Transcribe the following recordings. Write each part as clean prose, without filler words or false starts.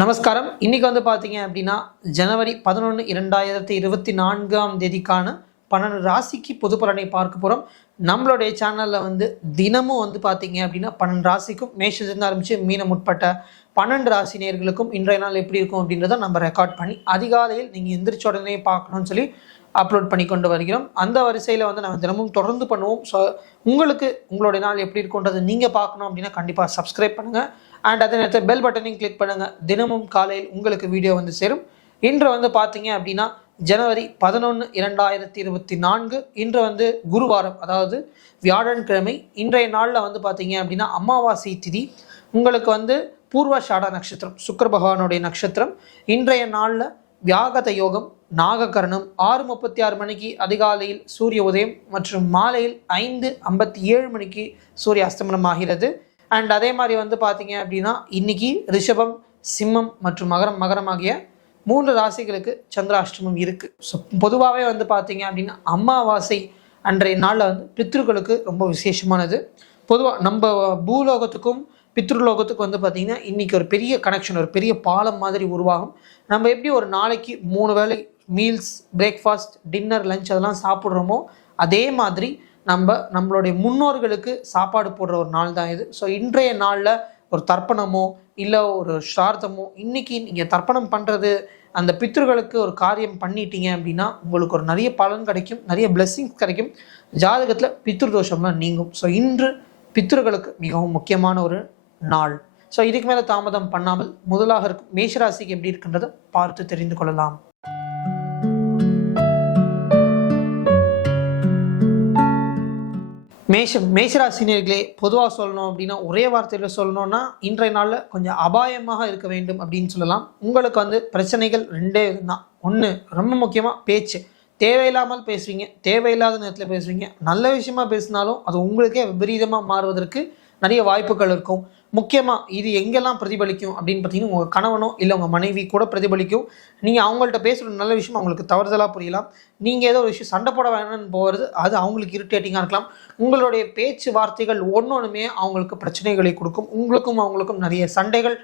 நமஸ்காரம். இன்னைக்கு வந்து பார்த்தீங்க அப்படின்னா, ஜனவரி 11, 2024ஆம் தேதிக்கான 12 ராசிக்கு பொது பலனை பார்க்க போறோம். நம்மளுடைய சேனல்ல வந்து தினமும் வந்து பார்த்தீங்க அப்படின்னா, 12 ராசிக்கும் மேஷத்திலிருந்து ஆரம்பிச்சு மீனம் உட்பட்ட 12 ராசி நேயர்களுக்கும் இன்றைய நாள் எப்படி இருக்கும் அப்படின்றத நம்ம ரெக்கார்ட் பண்ணி, அதிகாலையில் நீங்க எந்திரிச்ச உடனே பார்க்கணும்னு சொல்லி அப்லோட் பண்ணி கொண்டு வருகிறோம். அந்த வரிசையில வந்து நம்ம தினமும் தொடர்ந்து பண்ணுவோம். ஸோ உங்களுக்கு உங்களுடைய நாள் எப்படி இருக்கும்ன்றத நீங்க பார்க்கணும் அப்படின்னா கண்டிப்பா சப்ஸ்கிரைப் பண்ணுங்க. அண்ட் அதே நேரத்தில் பெல் பட்டனையும் கிளிக் பண்ணுங்க. தினமும் காலையில் உங்களுக்கு வீடியோ வந்து சேரும். இன்று வந்து பார்த்தீங்க அப்படின்னா ஜனவரி 11, 2024 இன்று வந்து குருவாரம், அதாவது வியாழன்கிழமை. இன்றைய நாளில் வந்து பார்த்தீங்க அப்படின்னா அமாவாசை திதி. உங்களுக்கு வந்து பூர்வஷாட நட்சத்திரம், சுக்கிர பகவானுடைய நட்சத்திரம். இன்றைய நாளில் வியாகத யோகம், நாககரணம் 6:36 மணிக்கு அதிகாலையில் சூரிய உதயம் மற்றும் மாலையில் 5:57 மணிக்கு சூரிய அஸ்தமனம் ஆகிறது. அண்ட் அதே மாதிரி வந்து பார்த்தீங்க அப்படின்னா இன்னைக்கு ரிஷபம், சிம்மம் மற்றும் மகரம் ஆகிய 3 ராசிகளுக்கு சந்திராஷ்டமம் இருக்கு. ஸோ பொதுவாகவே வந்து பார்த்தீங்க அப்படின்னா அமாவாசை அன்றைய நாளில் வந்து பித்ருக்களுக்கு ரொம்ப விசேஷமானது. பொதுவாக நம்ம பூலோகத்துக்கும் பித்ருலோகத்துக்கும் வந்து பார்த்தீங்கன்னா இன்னைக்கு ஒரு பெரிய கனெக்ஷன், ஒரு பெரிய பாலம் மாதிரி உருவாகும். நம்ம எப்படி ஒரு நாளைக்கு 3 வேளை மீல்ஸ், பிரேக்ஃபாஸ்ட், டின்னர், லஞ்ச் அதெல்லாம் சாப்பிட்றோமோ அதே மாதிரி நம்மளுடைய முன்னோர்களுக்கு சாப்பாடு போடுற ஒரு நாள் தான் இது. ஸோ இன்றைய நாளில் ஒரு தர்ப்பணமோ இல்லை ஒரு ஸ்ரார்த்தமோ, இன்னைக்கு நீங்கள் தர்ப்பணம் பண்ணுறது, அந்த பித்ருகளுக்கு ஒரு காரியம் பண்ணிட்டீங்க அப்படின்னா உங்களுக்கு ஒரு நிறைய பலன் கிடைக்கும், நிறைய பிளெஸ்ஸிங்ஸ் கிடைக்கும். ஜாதகத்தில் பித்ரு தோஷம்லாம் நீங்கும். ஸோ இன்று பித்ருகளுக்கு மிகவும் முக்கியமான ஒரு நாள். ஸோ இதுக்கு மேலே தாமதம் பண்ணாமல் முதலாக இருக்கும் மேஷராசிக்கு எப்படி இருக்குன்றதை பார்த்து தெரிந்து கொள்ளலாம். மேஷராசினியர்களே, பொதுவாக சொல்லணும் அப்படின்னா ஒரே வார்த்தையில் சொல்லணும்னா இன்றைய நாளில் கொஞ்சம் அபாயமாக இருக்க வேண்டும் அப்படின்னு சொல்லலாம். உங்களுக்கு வந்து பிரச்சனைகள் 2 தான். ஒன்று, ரொம்ப முக்கியமாக பேச்சு. தேவையில்லாமல் பேசுவீங்க, தேவையில்லாத நேரத்தில் பேசுவீங்க. நல்ல விஷயமா பேசினாலும் அது உங்களுக்கே விபரீதமாக மாறுவதற்கு நிறைய வாய்ப்புகள் இருக்கும். முக்கியமாக இது எங்கெல்லாம் பிரதிபலிக்கும் அப்படின்னு பார்த்தீங்கன்னா உங்கள் கணவனோ இல்லை உங்கள் மனைவி கூட பிரதிபலிக்கும். நீங்கள் அவங்கள்ட்ட பேசுகிற நல்ல விஷயம் அவங்களுக்கு தவறுதலாக புரியலாம். நீங்கள் ஏதோ ஒரு விஷயம் சண்டை போட வேணும்னு போகிறது அது அவங்களுக்கு இரிட்டேட்டிங்காக இருக்கலாம். உங்களுடைய பேச்சு வார்த்தைகள் ஒன்றொன்றுமே அவங்களுக்கு பிரச்சனைகளை கொடுக்கும். உங்களுக்கும் அவங்களுக்கும் நிறைய சண்டைகள்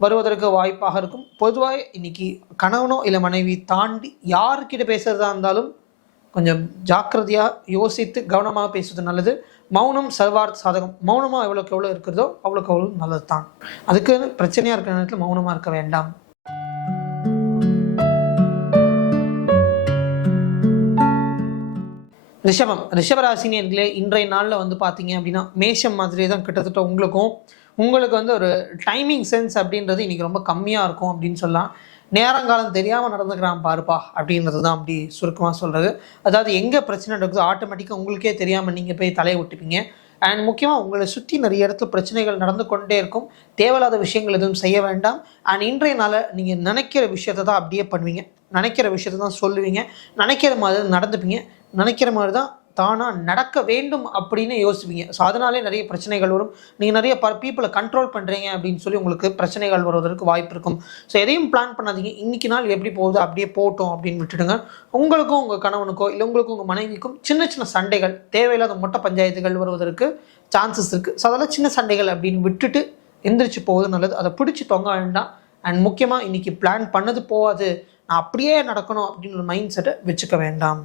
வருவதற்கு வாய்ப்பாக இருக்கும். பொதுவாக இன்னைக்கு கணவனோ இல்லை மனைவி தாண்டி யாருக்கிட்ட பேசுகிறதா இருந்தாலும் கொஞ்சம் ஜாக்கிரதையாக யோசித்து கவனமாக பேசுவது நல்லது. மௌனம் சர்வார்த்த சாதகம். மௌனமாக எவ்வளோக்கு எவ்வளோ இருக்கிறதோ அவ்வளோக்கு அவ்வளோ நல்லது தான். அதுக்கு பிரச்சனையாக இருக்கிற நேரத்தில் மௌனமாக இருக்க வேண்டாம். ரிஷபராசினியர்களே, இன்றைய நாளில் வந்து பார்த்தீங்க அப்படின்னா மேஷம் மாதிரியே தான் கிட்டத்தட்ட உங்களுக்கு வந்து ஒரு டைமிங் சென்ஸ் அப்படின்றது இன்றைக்கி ரொம்ப கம்மியாக இருக்கும் அப்படின்னு சொல்லலாம். நேரங்காலம் தெரியாமல் நடந்துக்கிறான் பாருப்பா அப்படின்றது தான் அப்படி சுருக்கமாக சொல்கிறது. அதாவது எங்கே பிரச்சனை நடக்குதோ ஆட்டோமேட்டிக்காக உங்களுக்கே தெரியாமல் நீங்கள் போய் தலையை விட்டுப்பீங்க. அண்ட் முக்கியமாக உங்களை சுற்றி நிறைய இடத்துல பிரச்சனைகள் நடந்து கொண்டே இருக்கும். தேவையில்லாத விஷயங்கள் எதுவும் செய்ய வேண்டாம். அண்ட் இன்றைய நாளை நீங்கள் நினைக்கிற விஷயத்தை தான் அப்படியே பண்ணுவீங்க, நினைக்கிற விஷயத்தை தான் சொல்லுவீங்க, நினைக்கிற மாதிரி நடந்துப்பீங்க, நினைக்கிற மாதிரி தான் தானாக நடக்க வேண்டும் அப்படின்னு யோசிப்பீங்க. ஸோ அதனாலே நிறைய பிரச்சனைகள் வரும். நீங்கள் நிறைய பீப்புளை கண்ட்ரோல் பண்ணுறீங்க அப்படின்னு சொல்லி உங்களுக்கு பிரச்சனைகள் வருவதற்கு வாய்ப்பு இருக்கும். ஸோ எதையும் பிளான் பண்ணாதீங்க. இன்றைக்கி நாள் எப்படி போகுது அப்படியே போட்டோம் அப்படின்னு விட்டுடுங்க. உங்களுக்கும் உங்கள் கணவனுக்கோ இல்லை உங்களுக்கும் உங்கள் மனைவிக்கும் சின்ன சின்ன சண்டைகள், தேவையில்லாத மொட்டை பஞ்சாயத்துகள் வருவதற்கு சான்சஸ் இருக்குது. ஸோ அதெல்லாம் சின்ன சண்டைகள் அப்படின்னு விட்டுட்டு எந்திரிச்சு போவது நல்லது. அதை பிடிச்சி தொங்க வேண்டாம். அண்ட் முக்கியமாக இன்றைக்கி பிளான் பண்ணது போகாது, நான் அப்படியே நடக்கணும் அப்படின்னு ஒரு மைண்ட் செட்டை வச்சுக்க வேண்டாம்.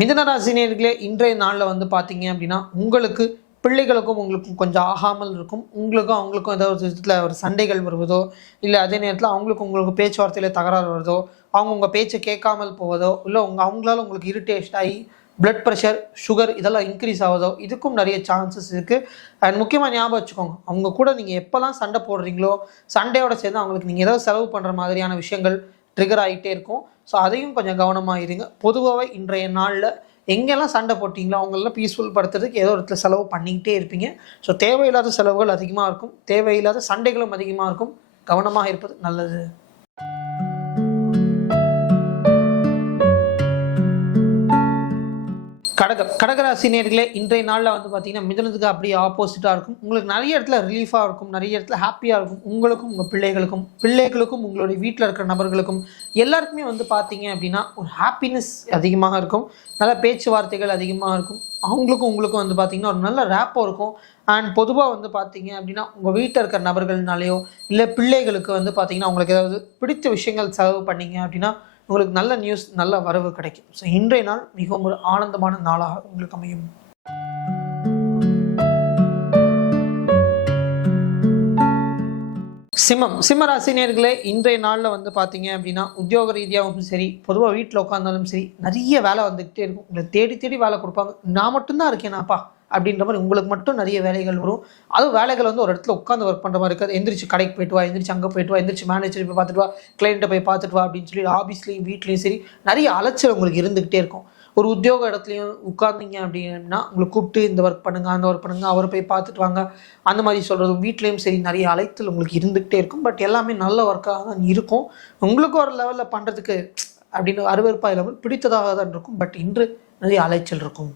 மிதுன ராசினியர்களே, இன்றைய நாளில் வந்து பார்த்தீங்க அப்படின்னா உங்களுக்கு பிள்ளைகளுக்கும் உங்களுக்கும் கொஞ்சம் ஆகாமல் இருக்கும். உங்களுக்கும் அவங்களுக்கும் ஏதோ ஒரு விதத்தில் ஒரு சண்டைகள் வருவதோ இல்லை அதே நேரத்தில் உங்களுக்கு பேச்சுவார்த்தையில் தகராறு வருவதோ, அவங்க உங்கள் பேச்சை கேட்காமல் போவதோ இல்லை அவங்களால உங்களுக்கு இரிட்டேஷன் ஆகி பிளட் ப்ரெஷர், சுகர் இதெல்லாம் இன்க்ரீஸ் ஆகுதோ இதுக்கும் நிறைய சான்சஸ் இருக்குது. அண்ட் முக்கியமாக ஞாபகம் வச்சுக்கோங்க, அவங்க கூட நீங்கள் எப்போல்லாம் சண்டை போடுறீங்களோ சண்டையோட சேர்ந்து அவங்களுக்கு நீங்கள் ஏதாவது செலவு பண்ணுற மாதிரியான விஷயங்கள் ட்ரிகர் ஆகிட்டே இருக்கும். ஸோ அதையும் கொஞ்சம் கவனமாக இருங்க. பொதுவாகவே இன்றைய நாளில் எங்கெல்லாம் சண்டை போட்டிங்களோ அவங்களெல்லாம் பீஸ்ஃபுல் படுத்துறதுக்கு ஏதோ ஒரு இடத்துல செலவு பண்ணிக்கிட்டே இருப்பீங்க. ஸோ தேவையில்லாத செலவுகள் அதிகமாக இருக்கும், தேவையில்லாத சண்டைகளும் அதிகமாக இருக்கும். கவனமாக இருப்பது நல்லது. கடகராசி நேர்களே, இன்றைய நாளில் வந்து பார்த்தீங்கன்னா மிதுனத்துக்கு அப்படியே ஆப்போசிட்டாக இருக்கும். உங்களுக்கு நிறைய இடத்துல ரிலீஃபாக இருக்கும், நிறைய இடத்துல ஹாப்பியாக இருக்கும். உங்களுக்கும் உங்கள் பிள்ளைகளுக்கும் உங்களுடைய வீட்டில் இருக்கிற நபர்களுக்கும் எல்லாருக்குமே வந்து பார்த்தீங்க அப்படின்னா ஒரு ஹாப்பினஸ் அதிகமாக இருக்கும். நல்ல பேச்சுவார்த்தைகள் அதிகமாக இருக்கும். அவங்களுக்கும் உங்களுக்கும் வந்து பார்த்தீங்கன்னா ஒரு நல்ல ரேப்போ இருக்கும். அண்ட் பொதுவாக வந்து பார்த்தீங்க அப்படின்னா உங்கள் வீட்டில் இருக்கிற நபர்கள்னாலேயோ இல்லை பிள்ளைகளுக்கு வந்து பார்த்தீங்கன்னா உங்களுக்கு ஏதாவது பிடித்த விஷயங்கள் செலவு பண்ணீங்க அப்படின்னா உங்களுக்கு நல்ல நியூஸ், நல்ல வரவு கிடைக்கும். ஸோ இன்றைய நாள் மிகவும் ஒரு ஆனந்தமான நாளாக உங்களுக்கு அமையும். சிம்ம ராசி நேயர்களே, இன்றைய நாளில் வந்து பார்த்தீங்க அப்படின்னா உத்தியோக ரீதியாகவும் சரி, பொதுவாக வீட்டில் உட்காந்தாலும் சரி, நிறைய வேலை வந்துக்கிட்டே இருக்கும். உங்களை தேடி தேடி வேலை கொடுப்பாங்க. நான் மட்டும்தான் இருக்கேனாப்பா அப்படின்ற மாதிரி உங்களுக்கு மட்டும் நிறைய வேலைகள் வரும். அதுவும் வேலைகள் வந்து ஒரு இடத்துல உட்காந்து ஒர்க் பண்ணுற மாதிரி இருக்காது. எந்திரிச்சு கடைக்கு போயிட்டு வா, எந்திரிச்சு அங்கே போயிட்டு வா, எந்திரிச்சு மேனேஜர் போய் பார்த்துட்டு வா, கிளைண்ட்டை போய் பார்த்துட்டு வா அப்படின்னு சொல்லி ஆஃபீஸ்லேயும் வீட்லேயும் சரி நிறைய அலைச்சல் உங்களுக்கு இருந்துக்கிட்டே இருக்கும். ஒரு உத்தியோக இடத்துலையும் உட்கார்ந்தீங்க அப்படின்னா உங்களுக்கு கூப்பிட்டு இந்த ஒர்க் பண்ணுங்க, அந்த ஒர்க் பண்ணுங்க, அவரை போய் பார்த்துட்டு வாங்க, அந்த மாதிரி சொல்கிறதும் வீட்லேயும் சரி நிறைய அலைச்சல் உங்களுக்கு இருந்துக்கிட்டே இருக்கும். பட் எல்லாமே நல்ல ஒர்க்காக தான் இருக்கும். உங்களுக்கு ஒரு லெவலில் பண்ணுறதுக்கு அப்படின்னு அருவருப்பாக இல்லாமல் பிடித்ததாக தான் இருக்கும். பட் இன்று நிறைய அலைச்சல் இருக்கும்.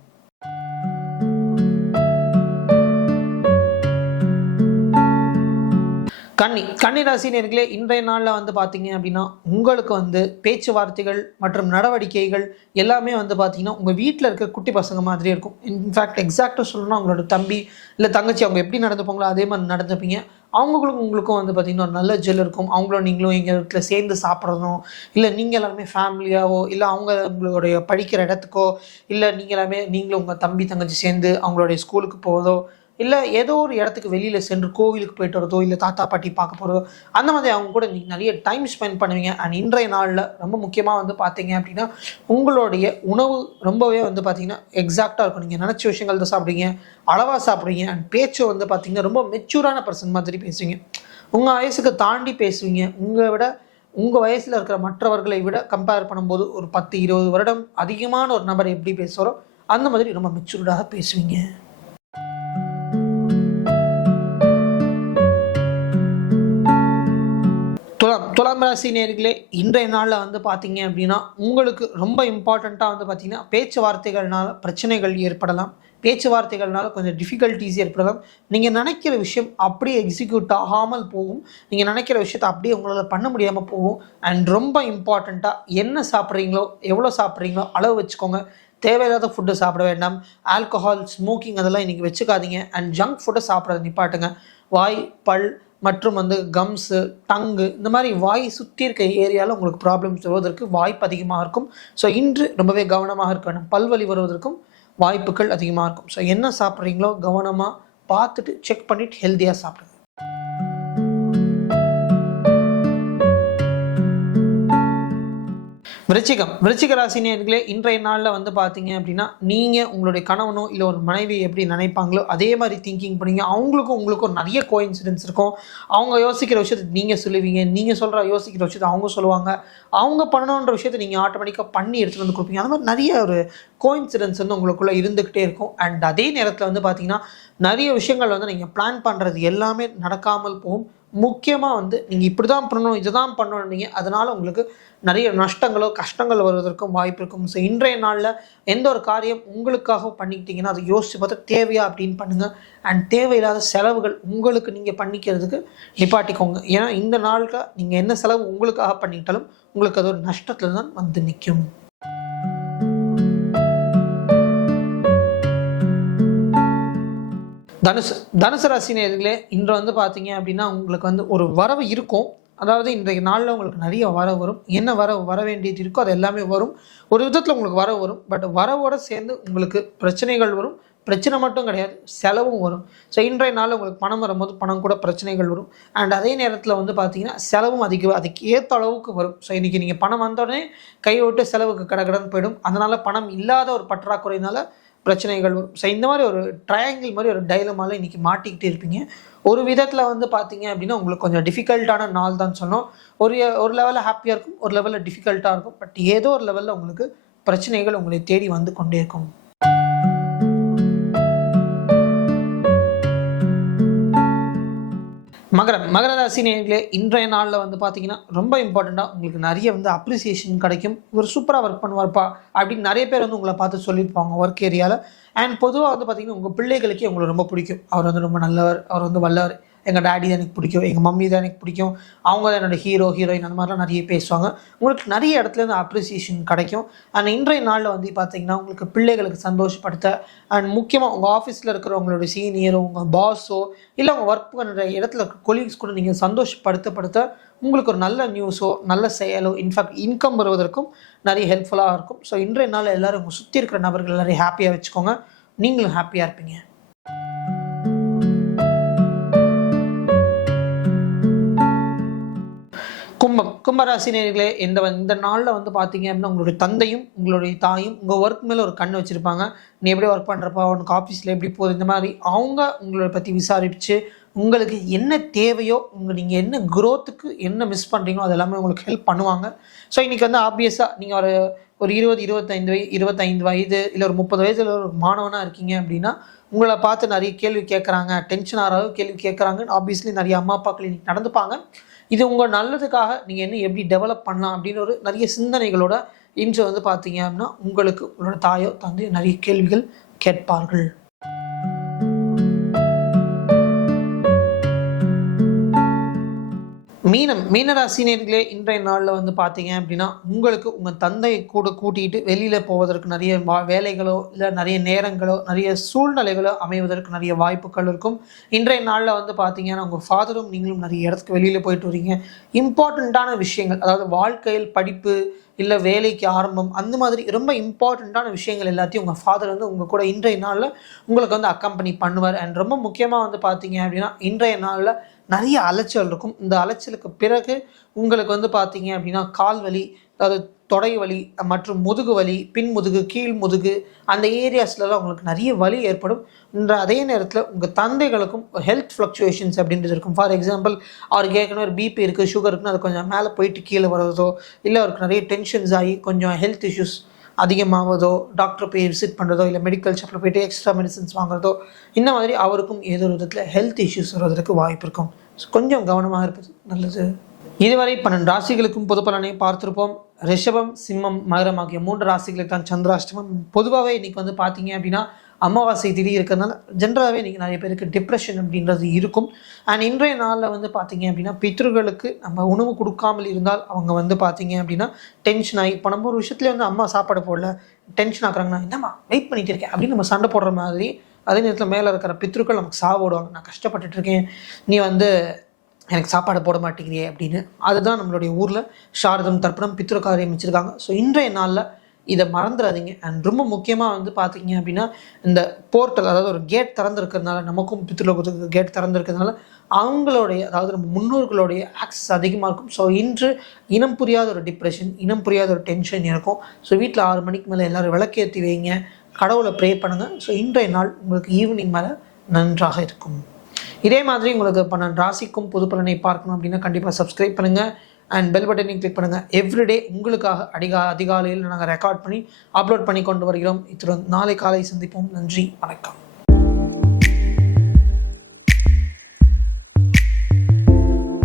கன்னி ராசி நேயர்களே, இன்றைய நாளில் வந்து பார்த்தீங்க அப்படின்னா உங்களுக்கு வந்து பேச்சுவார்த்தைகள் மற்றும் நடவடிக்கைகள் எல்லாமே வந்து பார்த்தீங்கன்னா உங்கள் வீட்டில் இருக்க குட்டி பசங்க மாதிரி இருக்கும். இன்ஃபேக்ட் எக்ஸாக்டாக சொல்லணும்னா அவங்களோட தம்பி இல்லை தங்கச்சி அவங்க எப்படி நடந்துப்பாங்களோ அதே மாதிரி நடந்துப்பீங்க. அவங்களுக்கும் உங்களுக்கும் வந்து பார்த்திங்கன்னா ஒரு நல்ல ஜெல் இருக்கும். அவங்களும் நீங்களும் எங்கள் வீட்டில் சேர்ந்து சாப்பிட்றதும் இல்லை நீங்கள் எல்லாருமே ஃபேமிலியாவோ இல்லை அவங்க உங்களுடைய படிக்கிற இடத்துக்கோ இல்லை நீங்கள் எல்லாமே நீங்களும் உங்கள் தம்பி தங்கச்சி சேர்ந்து அவங்களுடைய ஸ்கூலுக்கு போவதோ இல்லை ஏதோ ஒரு இடத்துக்கு வெளியில் சென்று கோவிலுக்கு போய்ட்டு வரதோ இல்லை தாத்தா பாட்டி பார்க்க போகிறதோ அந்த மாதிரி அவங்க கூட நீங்கள் நிறைய டைம் ஸ்பெண்ட் பண்ணுவீங்க. அண்ட் இன்றைய நாளில் ரொம்ப முக்கியமாக வந்து பார்த்தீங்க அப்படின்னா உங்களுடைய உணவு ரொம்பவே வந்து பார்த்தீங்கன்னா எக்ஸாக்டாக இருக்கும். நீங்கள் நினச்ச விஷயங்கள் தான் சாப்பிடுவீங்க, அளவாக சாப்பிடுவீங்க. அண்ட் பேச்சு வந்து பார்த்தீங்கன்னா ரொம்ப மெச்சூரான பர்சன் மாதிரி பேசுவீங்க. உங்கள் வயசுக்கு தாண்டி பேசுவீங்க. உங்கள் வயசில் இருக்கிற மற்றவர்களை விட கம்பேர் பண்ணும்போது ஒரு 10-20 வருடம் அதிகமான ஒரு நபர் எப்படி பேசுகிறோ அந்த மாதிரி ரொம்ப மெச்சூர்டாக பேசுவீங்க. துலாம் ராசி நேயர்களே, இன்றைய நாளில் வந்து பார்த்தீங்க அப்படின்னா உங்களுக்கு ரொம்ப இம்பார்ட்டண்ட்டாக வந்து பார்த்தீங்கன்னா பேச்சுவார்த்தைகள்னால பிரச்சனைகள் ஏற்படலாம். பேச்சுவார்த்தைகள்னால கொஞ்சம் டிஃபிகல்ட்டிஸ் ஏற்படலாம். நீங்கள் நினைக்கிற விஷயம் அப்படியே எக்ஸிக்யூட் ஆகாமல் போகும். நீங்கள் நினைக்கிற விஷயத்தை அப்படியே உங்களால் பண்ண முடியாமல் போகும். அண்ட் ரொம்ப இம்பார்ட்டண்ட்டாக என்ன சாப்பிட்றீங்களோ எவ்வளோ சாப்பிட்றீங்களோ அளவு வச்சுக்கோங்க. தேவையில்லாத ஃபுட்டு சாப்பிட வேண்டாம். ஆல்கஹால், ஸ்மோக்கிங் அதெல்லாம் இன்றைக்கி வச்சுக்காதீங்க. அண்ட் ஜங்க் ஃபுட்டை சாப்பிட்றத நிப்பாட்டுங்க. வாய், பல் மற்றும் வந்து கம்ஸு, டங்கு இந்த மாதிரி வாய் சுற்றி இருக்க ஏரியாவில் உங்களுக்கு ப்ராப்ளம்ஸ் வருவதற்கு வாய்ப்பு அதிகமாக இருக்கும். ஸோ இன்று ரொம்பவே கவனமாக இருக்க வேண்டும். பல்வலி வருவதற்கும் வாய்ப்புகள் அதிகமாக இருக்கும். ஸோ என்ன சாப்பிட்றீங்களோ கவனமாக பார்த்துட்டு செக் பண்ணிவிட்டு ஹெல்த்தியாக சாப்பிடுங்க. விருச்சிக ராசி நேயர்களே, இன்றைய நாளில் வந்து பார்த்தீங்க அப்படின்னா நீங்கள் உங்களுடைய கணவனோ இல்லை ஒரு மனைவி எப்படி நினைப்பாங்களோ அதே மாதிரி திங்கிங் பண்ணுவீங்க. அவங்களுக்கும் உங்களுக்கும் நிறைய கோஇன்சிடென்ஸ் இருக்கும். அவங்க யோசிக்கிற விஷயத்தை நீங்கள் சொல்லுவீங்க, நீங்கள் யோசிக்கிற விஷயத்தை அவங்க சொல்லுவாங்க. அவங்க பண்ணணுன்ற விஷயத்தை நீங்கள் ஆட்டோமேட்டிக்காக பண்ணி எடுத்துகிட்டு வந்து கொடுப்பீங்க. அந்த மாதிரி நிறைய ஒரு கோஇன்சிடென்ஸ் வந்து உங்களுக்குள்ளே இருந்துக்கிட்டே இருக்கும். அண்ட் அதே நேரத்தில் வந்து பார்த்தீங்கன்னா நிறைய விஷயங்கள் வந்து நீங்கள் பிளான் பண்ணுறது எல்லாமே நடக்காமல் போகும். முக்கியமாக வந்து நீங்கள் இப்படி தான் பண்ணணும், இதை தான் பண்ணணுன்னீங்க, அதனால் உங்களுக்கு நிறைய நஷ்டங்களோ கஷ்டங்கள் வருவதற்கும் வாய்ப்பு இருக்கும். ஸோ இன்றைய நாளில் எந்த ஒரு காரியம் உங்களுக்காக பண்ணிக்கிட்டீங்கன்னா அதை யோசித்து பார்த்து தேவையா அப்படின்னு பண்ணுங்கள். அண்ட் தேவையில்லாத செலவுகள் உங்களுக்கு நீங்கள் பண்ணிக்கிறதுக்கு நிப்பாட்டிக்கோங்க. ஏன்னா இந்த நாளில் நீங்கள் என்ன செலவு உங்களுக்காக பண்ணிக்கிட்டாலும் உங்களுக்கு அது ஒரு நஷ்டத்தில் தான் வந்து நிற்கும். தனுசு ராசி நேயர்களே, இன்று வந்து பார்த்தீங்க அப்படின்னா உங்களுக்கு வந்து ஒரு வரவு இருக்கும். அதாவது இன்றைய நாளில் உங்களுக்கு நிறைய வரவு வரும். என்ன வர வேண்டியது இருக்கோ அது எல்லாமே வரும். ஒரு விதத்தில் உங்களுக்கு வரவு வரும். பட் வரவோடு சேர்ந்து உங்களுக்கு பிரச்சனைகள் வரும். பிரச்சனை மட்டும் கிடையாது, செலவும் வரும். ஸோ இன்றைய நாளில் உங்களுக்கு பணம் வரும்போது பணம் கூட பிரச்சனைகள் வரும். அண்ட் அதே நேரத்தில் வந்து பார்த்தீங்கன்னா செலவும் அதுக்கு ஏற்ற அளவுக்கு வரும். ஸோ இன்றைக்கி நீங்கள் பணம் வந்தோடனே கையை விட்டு செலவுக்கு கடகடன்னு போயிடும். அதனால் பணம் இல்லாத ஒரு பற்றாக்குறையினால பிரச்சனைகள் வரும். ஸோ இந்த மாதிரி ஒரு ட்ரையாங்கிள் மாதிரி ஒரு டைலமால இன்றைக்கி மாட்டிக்கிட்டே இருப்பீங்க. ஒரு விதத்தில் வந்து பார்த்தீங்க அப்படின்னா உங்களுக்கு கொஞ்சம் டிஃபிகல்ட்டான நாள் தான் சொன்னோம். ஒரு லெவலில் ஹாப்பியாக இருக்கும், ஒரு லெவலில் டிஃபிகல்ட்டாக இருக்கும். பட் ஏதோ ஒரு லெவலில் உங்களுக்கு பிரச்சனைகள் உங்களை தேடி வந்து கொண்டே இருக்கும். மகர ராசி நேயர்களே, இன்றைய நாளில் வந்து பார்த்தீங்கன்னா ரொம்ப இம்பார்ட்டண்ட்டாக உங்களுக்கு நிறைய வந்து அப்ரிசியேஷன் கிடைக்கும். இவர் சூப்பராக ஒர்க் பண்ணுவார்ப்பா அப்படின்னு நிறைய பேர் வந்து உங்களை பார்த்து சொல்லியிருப்பாங்க ஒர்க் ஏரியாவில். அண்ட் பொதுவாக வந்து பார்த்தீங்கன்னா உங்கள் பிள்ளைகளுக்கே உங்களுக்கு ரொம்ப பிடிக்கும். அவர் வந்து ரொம்ப நல்லவர், அவர் வந்து வல்லவர், எங்கள் டேடி தான் எனக்கு பிடிக்கும், எங்கள் மம்மி தான் எனக்கு பிடிக்கும், அவங்க தான் என்னோடய ஹீரோயின், அந்த மாதிரிலாம் நிறைய பேசுவாங்க. உங்களுக்கு நிறைய இடத்துலேருந்து அப்ரிசியேஷன் கிடைக்கும். அண்ட் இன்றைய நாளில் வந்து பார்த்தீங்கன்னா உங்களுக்கு பிள்ளைகளுக்கு சந்தோஷப்படுத்த அண்ட் முக்கியமாக உங்கள் ஆஃபீஸில் இருக்கிற உங்களோட சீனியரோ, உங்கள் பாஸோ, இல்லை உங்கள் ஒர்க் பண்ணுற இடத்துல இருக்க கொலீக்ஸ் கூட நீங்கள் சந்தோஷப்படுத்த உங்களுக்கு ஒரு நல்ல நியூஸோ, நல்ல செயலோ, இன்ஃபேக்ட் இன்கம் வருவதற்கும் நிறைய ஹெல்ப்ஃபுல்லாக இருக்கும். ஸோ இன்றைய நாளில் எல்லோரும் உங்கள் சுற்றி இருக்கிற நபர்கள் எல்லாரையும் ஹாப்பியாக வச்சுக்கோங்க, நீங்களும் ஹாப்பியாக இருப்பீங்க. கும்பராசி நேயர்களே, இந்த நாளில் வந்து பார்த்தீங்க அப்படின்னா உங்களுடைய தந்தையும் உங்களுடைய தாயும் உங்கள் ஒர்க் மேலே ஒரு கண் வச்சுருப்பாங்க. நீ எப்படி ஒர்க் பண்ணுறப்பா, உனக்கு ஆஃபீஸில் எப்படி போகுது, இந்த மாதிரி அவங்க உங்களை பற்றி விசாரித்து உங்களுக்கு என்ன தேவையோ, நீங்கள் என்ன க்ரோத்துக்கு என்ன மிஸ் பண்ணுறீங்களோ அது எல்லாமே உங்களுக்கு ஹெல்ப் பண்ணுவாங்க. ஸோ இன்றைக்கி வந்து ஆப்வியஸாக நீங்கள் ஒரு 25 வயது இல்லை ஒரு 30 வயதில் ஒரு மாணவனாக இருக்கீங்க அப்படின்னா உங்களை பார்த்து நிறைய கேள்வி கேட்குறாங்க, டென்ஷன் ஆகிற கேள்வி கேட்குறாங்கன்னு ஆப்வியஸ்லி நிறைய அம்மா அப்பாக்கள் இன்றைக்கி நடந்துப்பாங்க. இது உங்கள் நல்லதுக்காக நீங்கள் என்ன எப்படி டெவலப் பண்ணலாம் அப்படின்னு ஒரு நிறைய சிந்தனைகளோட இன்று வந்து பார்த்தீங்க அப்படின்னா உங்களுக்கு உங்களோட தாயோ தந்தையோ நிறைய கேள்விகள் கேட்பார்கள். மீனராசினியர்களே, இன்றைய நாளில் வந்து பார்த்தீங்க அப்படின்னா உங்களுக்கு உங்கள் தந்தையை கூட கூட்டிகிட்டு வெளியில் போவதற்கு நிறைய வேலைகளோ இல்லை நிறைய நேரங்களோ நிறைய சூழ்நிலைகளோ அமைவதற்கு நிறைய வாய்ப்புகள் இருக்கும். இன்றைய நாளில் வந்து பார்த்தீங்கன்னா உங்கள் ஃபாதரும் நீங்களும் நிறைய இடத்துக்கு வெளியில் போயிட்டு வரீங்க. இம்பார்ட்டண்ட்டான விஷயங்கள், அதாவது வாழ்க்கையில் படிப்பு இல்லை வேலைக்கு ஆரம்பம், அந்த மாதிரி ரொம்ப இம்பார்ட்டண்ட்டான விஷயங்கள் எல்லாத்தையும் உங்கள் ஃபாதர் வந்து உங்கள் கூட இன்றைய நாளில் உங்களுக்கு வந்து அக்கம்பெனி பண்ணுவார். அண்ட் ரொம்ப முக்கியமாக வந்து பார்த்தீங்க அப்படின்னா இன்றைய நாளில் நிறைய அலைச்சல் இருக்கும். இந்த அலைச்சலுக்கு பிறகு உங்களுக்கு வந்து பார்த்தீங்க அப்படின்னா கால் வலி, அதாவது தொடை வலி மற்றும் முதுகு வலி, பின்முதுகு, கீழ் முதுகு, அந்த ஏரியாஸ்லாம் உங்களுக்கு நிறைய வலி ஏற்படும். அதே நேரத்தில் உங்கள் தந்தைகளுக்கும் ஹெல்த் ஃப்ளக்சுவேஷன்ஸ் அப்படின்றது இருக்கும். ஃபார் எக்ஸாம்பிள், அவருக்கு ஏற்கனவே ஒரு பிபி இருக்குது, சுகர் இருக்குன்னு அது கொஞ்சம் மேலே போயிட்டு கீழே வருவதோ, இல்லை அவருக்கு நிறைய டென்ஷன்ஸ் ஆகி கொஞ்சம் ஹெல்த் இஷ்யூஸ் அதிகமாவதோ, டாக்டர் போய் விசிட் பண்ணுறதோ, இல்லை மெடிக்கல் ஷாப்பில் போய்ட்டு எக்ஸ்ட்ரா மெடிசன்ஸ் வாங்குறதோ, இந்த மாதிரி அவருக்கும் ஏதோ ஒரு விதத்தில் ஹெல்த் இஷ்யூஸ் வருவதற்கு வாய்ப்பு இருக்கும். ஸோ கொஞ்சம் கவனமாக இருப்பது நல்லது. இதுவரை 12 ராசிகளுக்கும் பொது பலனை பார்த்துருப்போம். ரிஷபம், சிம்மம், மகரம் ஆகிய 3 ராசிகளுக்கு தான் சந்திராஷ்டமம். பொதுவாகவே இன்றைக்கி வந்து பார்த்தீங்க அப்படின்னா அமாவாசை திதி இருக்கிறதுனால ஜென்ரலாகவே இன்றைக்கி நிறைய பேருக்கு டிப்ரெஷன் அப்படின்றது இருக்கும். அண்ட் இன்றைய நாளில் வந்து பார்த்தீங்க அப்படின்னா பித்ருக்களுக்கு நம்ம உணவு கொடுக்காமல் இருந்தால் அவங்க வந்து பார்த்தீங்க அப்படின்னா டென்ஷன் ஆகி, இப்போ நம்ம ஒரு விஷயத்துலேயே வந்து அம்மா சாப்பாடு போடல டென்ஷன் ஆக்குறாங்கன்னா, என்னம்மா வெயிட் பண்ணிட்டு இருக்கேன் அப்படின்னு நம்ம சண்டை போடுற மாதிரி, அதே நேரத்தில் மேலே இருக்கிற பித்ருக்கள் நமக்கு சாப்பிடுவாங்க, நான் கஷ்டப்பட்டுட்ருக்கேன், நீ வந்து எனக்கு சாப்பாடு போட மாட்டேங்கிறியே அப்படின்னு. அதுதான் நம்மளுடைய ஊரில் சாரதம் தர்ப்பணம் பித்ரு காரியம் வச்சுருக்காங்க. ஸோ இன்றைய நாளில் இதை மறந்துடாதீங்க. அண்ட் ரொம்ப முக்கியமாக வந்து பார்த்தீங்க அப்படின்னா இந்த போர்ட்டல், அதாவது ஒரு கேட் திறந்துருக்கிறதுனால, நமக்கும் பித்ருலோகத்துக்கு கேட் திறந்துருக்கிறதுனால அவங்களுடைய, அதாவது நம்ம முன்னோர்களுடைய ஆக்சஸ் அதிகமாக இருக்கும். ஸோ இன்று இனம் புரியாத ஒரு டிப்ரெஷன், இனம் புரியாத ஒரு டென்ஷன் இருக்கும். ஸோ வீட்டில் 6 மணிக்கு மேலே எல்லோரும் விளக்கேற்றி வைங்க, கடவுளை ப்ரே பண்ணுங்கள். ஸோ இன்றைய நாள் உங்களுக்கு ஈவினிங் மேலே நன்றாக இருக்கும். இதே மாதிரி உங்களுக்கு 12 ராசிக்கும் பொது பலனை பார்க்கணும் அப்படின்னா கண்டிப்பாக சப்ஸ்கிரைப் பண்ணுங்கள் அண்ட் பெல் பட்டனையும் கிளிக் பண்ணுங்கள். எவ்ரிடே உங்களுக்காக அதிகாலையில் நாங்கள் ரெக்கார்ட் பண்ணி அப்லோட் பண்ணி கொண்டு வருகிறோம். இத்துடன் நாளை காலை சந்திப்போம். நன்றி, வணக்கம்.